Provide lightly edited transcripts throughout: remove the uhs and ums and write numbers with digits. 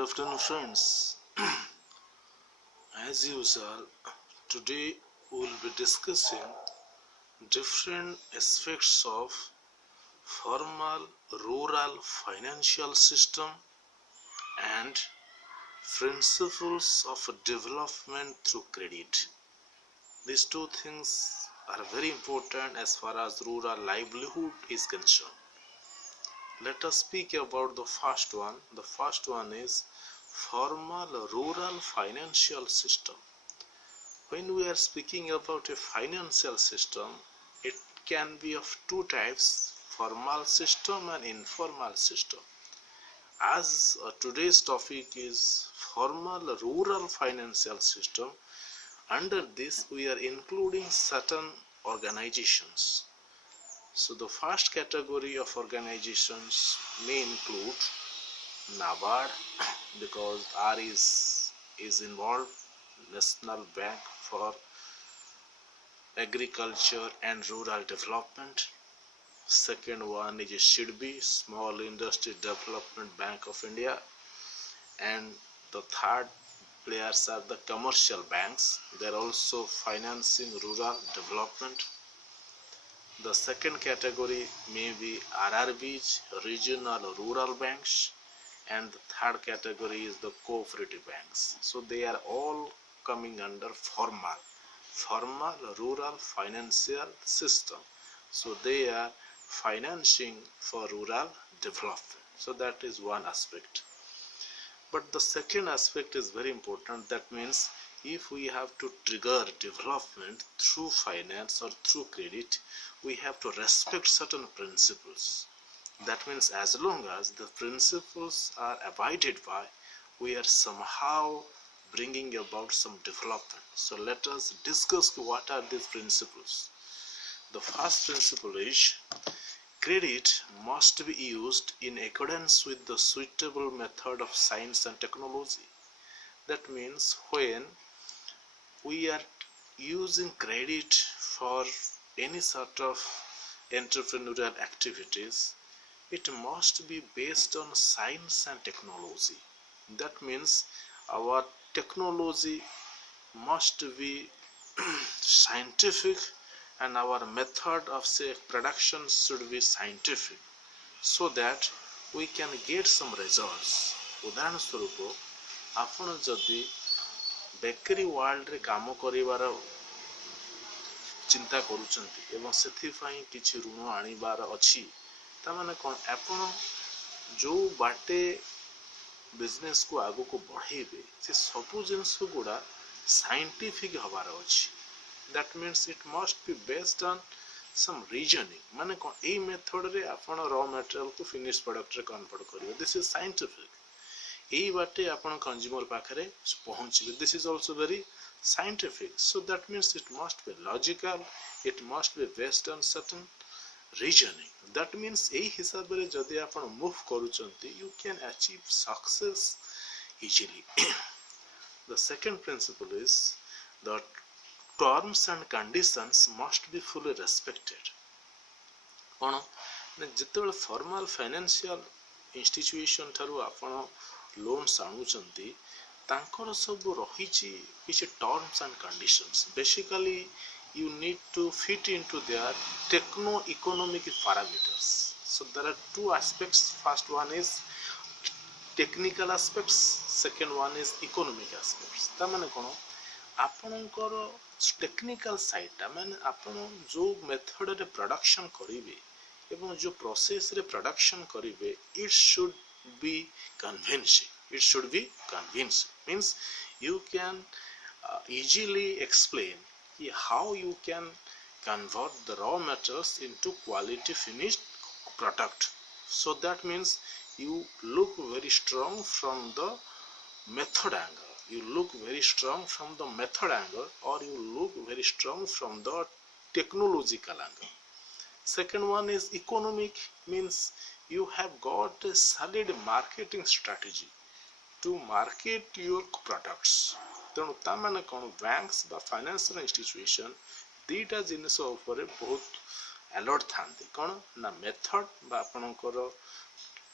afternoon, friends. As usual, today we will be discussing different aspects of formal rural financial system and principles of development through credit. These two things are very important as far as rural livelihood is concerned. Let us speak about the first one. The first one is formal rural financial system. When we are speaking about a financial system, it can be of two types, formal system and informal system. As today's topic is formal rural financial system, under this we are including certain organizations. So the first category of organizations may include NABARD, because R is involved, National Bank for Agriculture and Rural Development. Second one is SIDBI, Small Industry Development Bank of India, and the third players are the commercial banks. They are also financing rural development. The second category may be RRBs, regional rural banks, and the third category is the cooperative banks. So they are all coming under formal rural financial system. So they are financing for rural development. So that is one aspect. But the second aspect is very important. That means if we have to trigger development through finance or through credit, we have to respect certain principles. That means as long as the principles are abided by, we are somehow bringing about some development. So let us discuss what are these principles. The first principle is credit must be used in accordance with the suitable method of science and technology. That means when we are using credit for any sort of entrepreneurial activities, it must be based on science and technology. That means our technology must be scientific and our method of production should be scientific, so that we can get some results. उदाहरण स्वरूप आपण जदि bakery world रे काम करिवार चिंता करूचंती एवं सेथिफाई किछि ऋण आनिबार अछि, तामाने कोन आपण जो बाटे बिजनेस को आगो को बढ़ेबे से सबु जिंस गुडा साइंटिफिक हबार अछि. That means it must be based on some reasoning. माने कोन ए मेथड रे आपण रॉ मटेरियल को फिनिश प्रोडक्ट रे कन्वर्ट करिवे. This is scientific. एई बाटे आपण कंज्यूमर पाखरे पहुंचबे. This is also very scientific. So that means it must be logical, it must be based on certain reasoning. That means ei hisab रे जदि आपण move करूचंती, you can achieve success easily. The second principle is that terms and conditions must be fully respected. कोन जेतेबेले formal financial institution थारु आपण loans आणुचंती, तांकर सब रहिछि किछि terms and conditions. Basically you need to fit into their techno-economic parameters. So there are two aspects. First one is technical aspects, second one is economic aspects. ता माने कोन आपनकर टेक्निकल साइड ता माने आपण जो मेथड रे प्रोडक्शन करिवे एवं जो प्रोसेस रे प्रोडक्शन करिवे, it should be convincing. It should be convincing. Means you can easily explain how you can convert the raw materials into quality finished product. So that means you look very strong from the method angle. You look very strong from the method angle, or you look very strong from the technological angle. Second one is economic. Means you have got a solid marketing strategy to market your products. तेणु ता माने कोन banks बा financial institution दीटा जिनिस उपरे बहुत alert थांती. कोन ना method बा आपनकर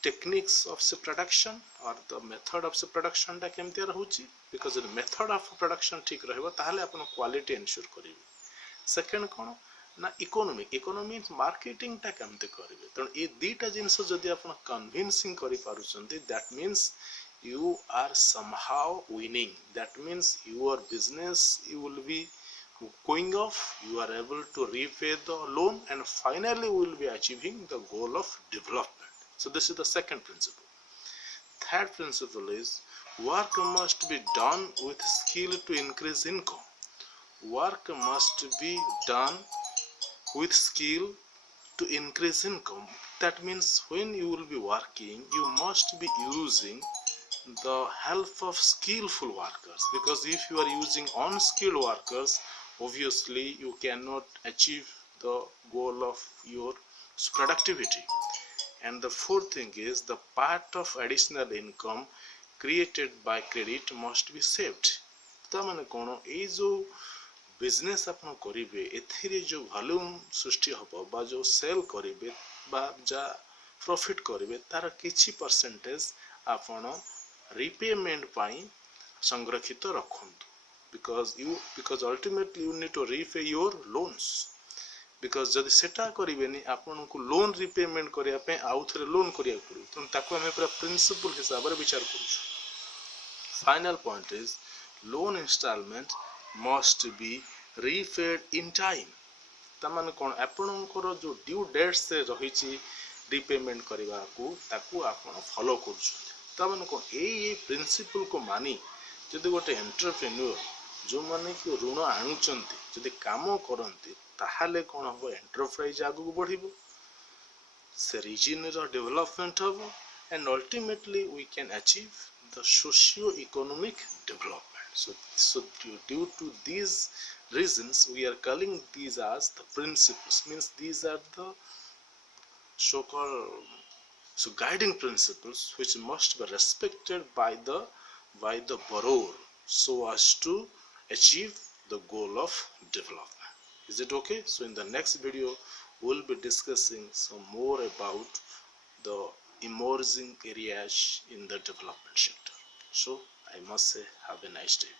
techniques of the production or the method of the production टा केमती रहउची because the method of production ठीक रहबो ताहले अपन क्वालिटी एन्श्योर करिवे सेकंड कोन ना इकोनॉमी मार्केटिंग टा केमते करिवे त ए दीटा जिंस जदी अपन कन्विंसिंग करि पारुचंती that means you are somehow winning. That means your business you will be going off, you are able to repay the loan, and finally will be achieving the goal of development. So this is the second principle. Third principle is work must be done with skill to increase income. Work must be done with skill to increase income. That means when you will be working, you must be using the help of skillful workers, because if you are using unskilled workers, obviously you cannot achieve the goal of your productivity. And the fourth thing is the part of additional income created by credit must be saved. ता माने कोन ए जो business आपण करिवे एथिरे जो volume सृष्टि हबो बा जो सेल करिवे बा जा प्रॉफिट करिवे तार किछि परसेंटेज आपण repayment पाई संरक्षित रखंतु, because ultimately you need to repay your loans, because जदि सेटा करिवेनी आपन को लोन रिपेमेंट करिया पे आउ थरे लोन करिया पड़ो त ताको हमें पूरा प्रिंसिपल हिसाब रे विचार करू. Final point is loan instalment must be repaid in time. त माने कोन आपन को जो ड्यू डेट से रहिची रिपेमेंट करबा को ताको आपन फॉलो करू. तब को ए प्रिंसिपल को मानी जदि गोटे एंटरप्रेन्योर जो माने कि ऋण आणुचंती जदि काम करंती ताहाले कोन हो एंटरप्राइज आगु बढ़िबो, से रीजन रो डेवलपमेंट हो, and ultimately we can achieve the socio-economic development. So due to these reasons we are calling these as the principles, means these are the so-called guiding principles which must be respected by the borrower so as to achieve the goal of development. Is it okay? So in the next video we'll be discussing some more about the emerging areas in the development sector. So I must say have a nice day.